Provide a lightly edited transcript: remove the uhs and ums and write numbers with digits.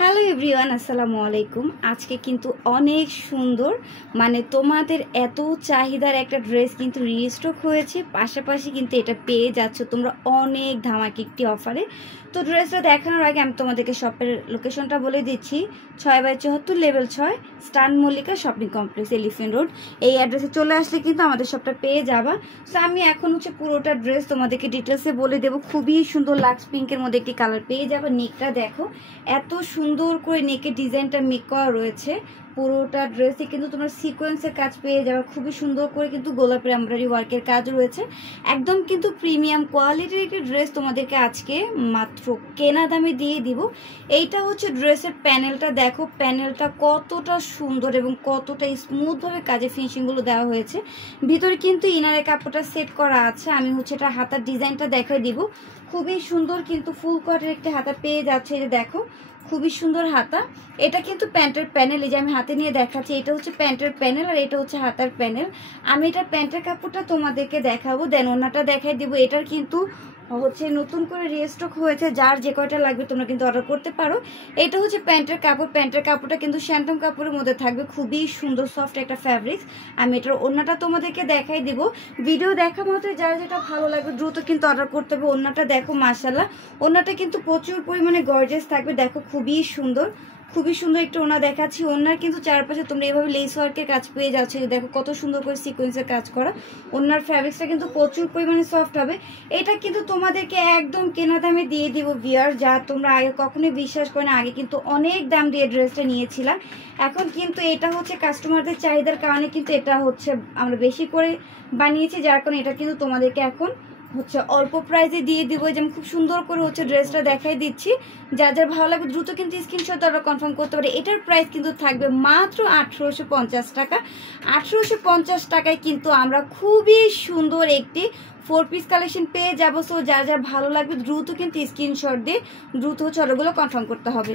Hello everyone, আসসালামু আলাইকুম। আজকে কিন্তু অনেক সুন্দর তোমাদের এত চাহিদার একটা ড্রেস কিন্তু রিস্টক হয়েছে। পাশাপাশি কিন্তু এটা পেয়ে যাচ্ছ তোমরা অনেক ধামাকা একটি অফারে। তো ড্রেসটা দেখানোর আগে আমি তোমাদেরকে শপের লোকেশনটা বলে দিচ্ছি। 6/74 লেভেল 6 স্টান Mallika shopping complex, elephant road. এই অ্যাড্রেসে চলে আসলে কিন্তু আমাদের শপটা পেয়ে যাবা। সো আমি এখন পুরোটা ড্রেস তোমাদেরকে ডিটেলসে বলে দেবো। খুবই সুন্দর লাক্স পিঙ্কের মধ্যে একটি কালার পেয়ে যাবা। নেকটা দেখো, এত সুন্দর করে নেকের ডিজাইনটা মেক করা রয়েছে। পুরোটা ড্রেসে কিন্তু তোমরা সিকোয়েন্সের কাজ পেয়ে যাবে। খুবই সুন্দর করে কিন্তু গোলাপের এমব্রয়ডারি ওয়ার্কের কাজ রয়েছে। একদম কিন্তু প্রিমিয়াম কোয়ালিটির একটি ড্রেস তোমাদেরকে আজকে মাত্র কেনা দামে দিয়ে দিব। এইটা ড্রেসের প্যানেলটা দেখো, প্যানেলটা কতটা সুন্দর এবং কতটা স্মুথভাবে কাজের ফিনিশিংগুলো দেওয়া হয়েছে। ভিতরে কিন্তু ইনারের কাপড়টা সেট করা আছে। আমি এটা হাতার ডিজাইনটা দেখাই দিব। খুবই সুন্দর কিন্তু ফুল কটের একটি হাতা পেয়ে যাচ্ছে। এই যে দেখো, খুবই সুন্দর হাতা। এটা কিন্তু প্যান্টের প্যানেল, এই যে আমি হাতে নিয়ে দেখাচ্ছি। এটা প্যান্টের প্যানেল আর এটা হাতার প্যানেল। আমি এটা প্যান্টের কাপড়টা তোমাদেরকে দেখাবো, দেন ওনাটা দেখাই দিব। এটার কিন্তু নতুন করে রিস্টক হয়েছে। যার যে কয়টা লাগবে তোমরা কিন্তু অর্ডার করতে পারো। এটা প্যান্টের কাপড়। প্যান্টের কাপড়টা কিন্তু শ্যান্টম কাপড়ের মধ্যে থাকবে। খুবই সুন্দর সফট একটা ফ্যাব্রিক্স। আমি এটার ওড়নাটা তোমাদেরকে দেখাই দিব। ভিডিও দেখা মাত্র যার যেটা ভালো লাগবে দ্রুত কিন্তু অর্ডার করতে হবে। ওড়নাটা দেখো, মাশাআল্লাহ ওড়নাটা কিন্তু প্রচুর পরিমাণে গর্জিয়াস থাকবে। দেখো খুবই সুন্দর, খুবই সুন্দর একটা ওড়না দেখাচ্ছি। ওড়নার কিন্তু চারপাশে তোমরা এইভাবে লেস ওয়ার্কের কাজ পেয়ে যাচ্ছ। দেখো কত সুন্দর করে সিকোয়েন্সের কাজ করা। ওড়নার ফ্যাব্রিক্সটা কিন্তু প্রচুর পরিমাণে সফট হবে। এটা কিন্তু তোমাদেরকে একদম কেনা দামে দিয়ে দিব ভিউয়ার, যা তোমরা আগে কখনোই বিশ্বাস করো না। আগে কিন্তু অনেক দাম দিয়ে ড্রেসটা নিয়েছিলাম। এখন কিন্তু এটা কাস্টমারদের চাহিদার কারণে কিন্তু এটা আমরা বেশি করে বানিয়েছি, যার কারণে এটা কিন্তু তোমাদেরকে এখন অল্প প্রাইসে দিয়ে দিব। যেমন খুব সুন্দর করে ড্রেসটা দেখাই দিচ্ছি। যার যার ভালো লাগবে দ্রুত কিন্তু স্ক্রিনশট অর্ডার কনফার্ম করতে পারে। এটার প্রাইস কিন্তু থাকবে মাত্র 1850 টাকা। 1850 টাকায় কিন্তু আমরা খুবই সুন্দর একটি 4 পিস কালেকশন পেয়ে যাবো। সো যার যার ভালো লাগবে দ্রুত কিন্তু স্ক্রিনশট দিয়ে দ্রুত অর্ডারগুলো কনফার্ম করতে হবে।